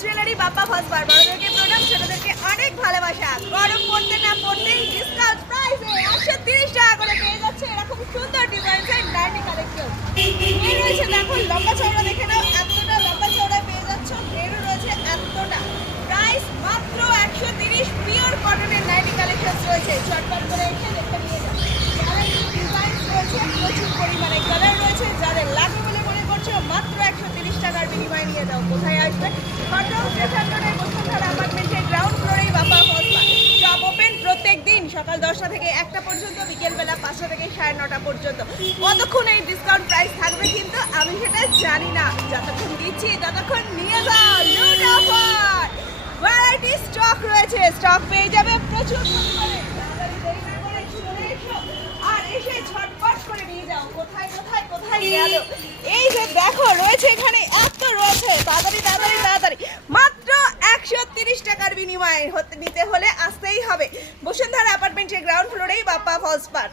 Jewellery Bappa first বার। বড়দেরকে প্রণাম, ছোটদেরকে অনেক ভালোবাসা। গরম পড়তে না পড়তেই ডিসকাউন্ট প্রাইসে 130 টাকা করে পেয়ে যাচ্ছে এরকম সুন্দর ডিজাইনের ডাইনি কালেকশন। এই রয়েছে দেখো লম্বা চওড়া, দেখে নাও এতটা লম্বা চওড়া পেয়ে যাচ্ছ। এরও রয়েছে এতটা, প্রাইস মাত্র 130। পিওর কটনের ডাইনি কালেকশন রয়েছে, চটপট করে এসে দেখে নিয়ে যাও। ডিজাইন রয়েছে প্রচুর পরিমাণে, কালার রয়েছে, যাদের লাগবে বলে মনে করছো মাত্র 130 টাকার বিনিময়ে নিয়ে যাও। কোথায় আসবে? কটন স্টেশন রোডে বসুন্ধরা অ্যাপার্টমেন্টের গ্রাউন্ড ফ্লোরেই বাপ্পা ফার্স্ট বার। শপ ওপেন প্রত্যেক দিন সকাল 10টা থেকে 1টা পর্যন্ত, বিকেলবেলা 5টা থেকে 9:30 পর্যন্ত। কতক্ষণ এই ডিসকাউন্ট প্রাইস থাকবে কিন্তু আমি সেটা জানি না, যতক্ষণ দিচ্ছি ততক্ষণ নিয়ে যাও। লুট অফার, ভ্যারাইটি স্টক রয়েছে, স্টক পেয়ে যাবে প্রচুর পরিমাণে। আর এসে ঝটপট করে নিয়ে যাও। কোথায় কোথায় কোথায় গেল? এই যে দেখো রয়েছে এখানে, এত রয়েছে, তাড়াতাড়ি তাড়াতাড়ি তাড়াতাড়ি। মাত্র 130 টাকার বিনিময়ে নিতে হলে আসতেই হবে বসুন্ধরা অ্যাপার্টমেন্টের গ্রাউন্ড ফ্লোরেই বাপ্পা ফার্স্ট বার।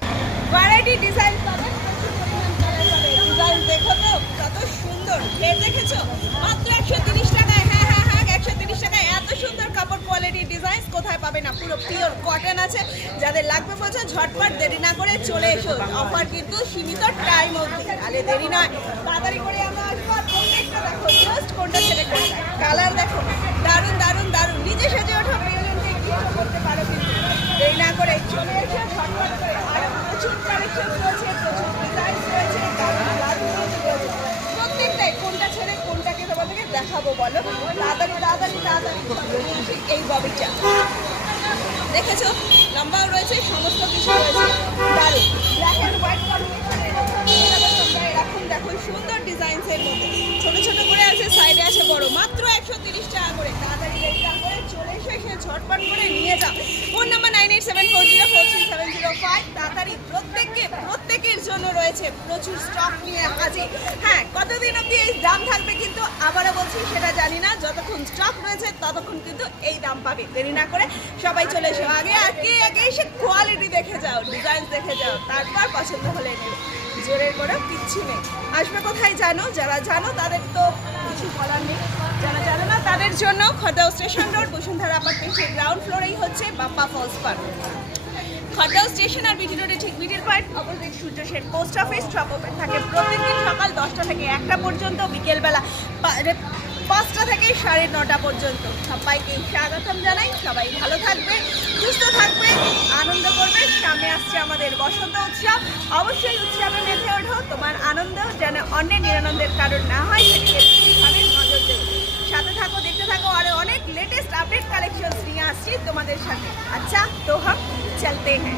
ভ্যারাইটি ডিজাইন পাবেন, প্রচুর পরিমাণ কালার পাবে। ডিজাইন দেখো তো কত সুন্দর, দেখেছো? মাত্র 130 টাকায়। হ্যাঁ হ্যাঁ হ্যাঁ, 130 টাকায় এত সুন্দর কাপড় কোয়ালিটির ডিজাইন কোথায় পাবে না। পুরো পিওর কটন আছে, যাদের লাগবে বলছো ঝটপট দেরি না করে চলে এসো। অফার কিন্তু সীমিত টাইম অবধি, তাহলে দেরি নয়, তাড়াতাড়ি করে আমরা আসবো। আর প্রত্যেকটা দেখো জাস্ট কোনটা ছেড়ে কোনটা, কালার দেখো দারুণ দারুণ দারুণ। নিজে সেজে ওঠা প্রিয়জনকে গিফট করতে পারো কিন্তু, দেরি না করে চলে এসো ঝটপট করে। আর প্রচুর কালেকশন রয়েছে, প্রচুর ডিজাইন রয়েছে, দারুণ দারুণ রয়েছে। প্রত্যেকটাই কোনটা ছেড়ে কোনটাকে তোমাদেরকে দেখাবো বলো? তাড়াতাড়ি তাড়াতাড়ি তাড়াতাড়ি। এই ববিটা দেখেছো, লম্বাও রয়েছে, সমস্ত কিছু রয়েছে, দারুণ। ব্ল্যাক অ্যান্ড হোয়াইট কম্বিনেশনে এরকম দেখো সুন্দর ডিজাইনসের মধ্যে ছোট ছোট করে আছে, সাইডে আছে বড়। মাত্র 130 টাকা করে। তাড়াতাড়ি রেডি করে চলে এসে ঝটপট করে নিয়ে যাও। Phone number 9874043705। তাড়াতাড়ি প্রত্যেকের জন্য রয়েছে প্রচুর স্টক নিয়ে হাজির। হ্যাঁ, কতদিন অবধি এই দাম থাকবে কিন্তু আবারও বলছি সেটা জানি না, যতক্ষণ স্টক রয়েছে ততক্ষণ কিন্তু এই দাম পাবে। দেরি না করে সবাই চলে এসো। আগে এসে কোয়ালিটি দেখে যাও, ডিজাইন দেখে যাও, তারপর পছন্দ হলে নেবে। জোরের করে কিচ্ছু নেই। আসবে কোথায় জানো? যারা জানো তাদের তো কিছু বলার নেই, যারা জানো না তাদের জন্য খড়দাও স্টেশন রোড বসুন্ধরা অ্যাপার্টমেন্টের গ্রাউন্ড ফ্লোরেই হচ্ছে বাপ্পা ফার্স্ট বার। খড়দাও স্টেশন আর বিটি রোডে ঠিক middle point opposite Surya Sen post office. Shop open থাকে প্রত্যেকদিন সকাল 10টা থেকে 1টা পর্যন্ত, বিকেলবেলা 5টা থেকে 9:30 পর্যন্ত। সবাইকে স্বাগতম জানাই। সবাই ভালো থাকবে, সুস্থ থাকবে, আনন্দ করবে। সামনে আসছে আমাদের বসন্ত উৎসব, অবশ্যই উৎসবে মেতে ওঠো। তোমার আনন্দ যেন অন্যের নিরানন্দের কারণ না হয় সেদিকে ঠিকভাবে নজর দেবে। সাথে থাকো, দেখতে থাকো, আরো অনেক লেটেস্ট আপডেট কালেকশন নিয়ে আসছি তোমাদের সাথে। আচ্ছা তো হাম চলতে হ্যাঁ।